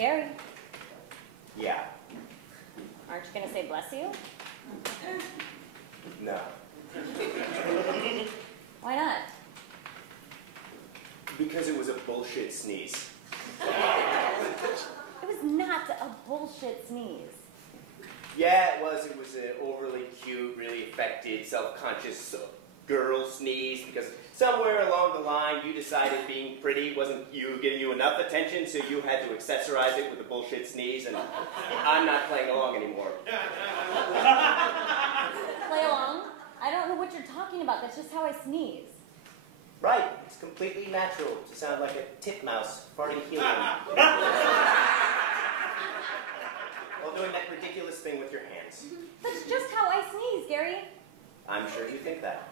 Gary. Yeah. Aren't you going to say bless you? No. Why not? Because it was a bullshit sneeze. It was not a bullshit sneeze. Yeah, it was. It was an overly cute, really affected, self-conscious girl sneeze because somewhere along the line you decided being pretty wasn't getting you enough attention, so you had to accessorize it with a bullshit sneeze, and I'm not playing along anymore. Play along? I don't know what you're talking about. That's just how I sneeze. Right. It's completely natural to sound like a titmouse farting helium. While doing that ridiculous thing with your hands. That's just how I sneeze, Gary. I'm sure you think that.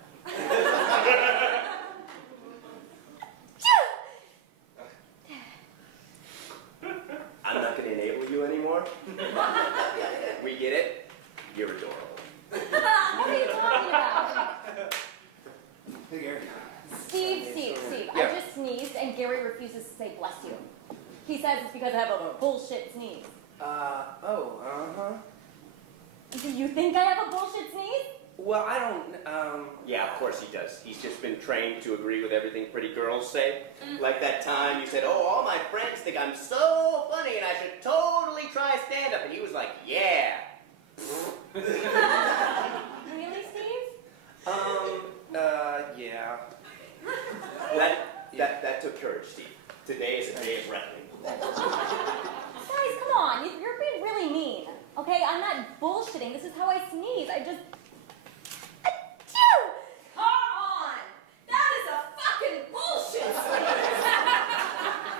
I'm not going to enable you anymore. We get it? You're adorable. What are you talking about? Hey, Gary. Steve. Yeah. I just sneezed and Gary refuses to say bless you. He says it's because I have a bullshit sneeze. Do you think I have a bullshit sneeze? Well, I don't, Yeah, of course he does. He's just been trained to agree with everything pretty girls say. Like that time you said, oh, all my friends think I'm so funny and I should totally try stand-up. And he was like, yeah. Really, Steve? yeah. That took courage, Steve. Today is a day of reckoning. Guys, come on. You're being really mean. Okay, I'm not bullshitting. This is how I sneeze. I just... Achoo! Come on! That is a fucking bullshit sneeze!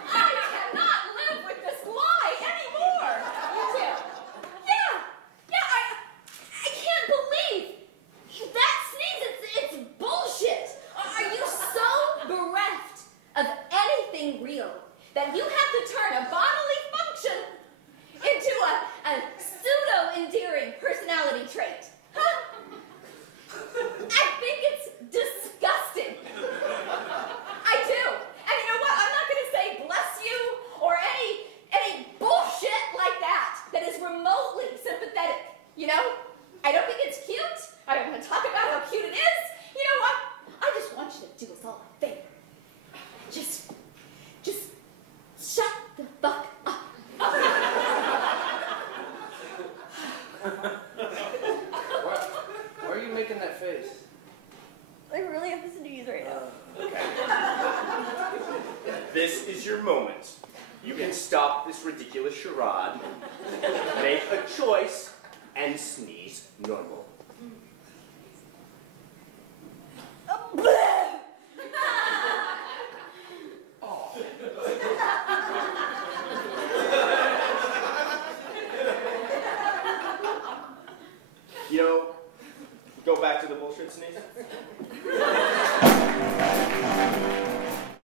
I cannot live with this lie anymore! You too. Yeah, I can't believe that sneeze, it's bullshit! Are you so bereft of anything real that you have to turn a bodily function into a pseudo-endearing personality trait? Huh? I think it's disgusting. I do. And you know what? I'm not going to say bless you or any bullshit like that is remotely sympathetic. You know? I don't think it's cute. I don't want to talk about how cute it is. You know what? I just want you to do us all a favor. Just shut the fuck up. Why are you making that face? I really have to sneeze right now. This is your moment. You can stop this ridiculous charade, make a choice, and sneeze normal. You know, go back to the bullshit sneeze.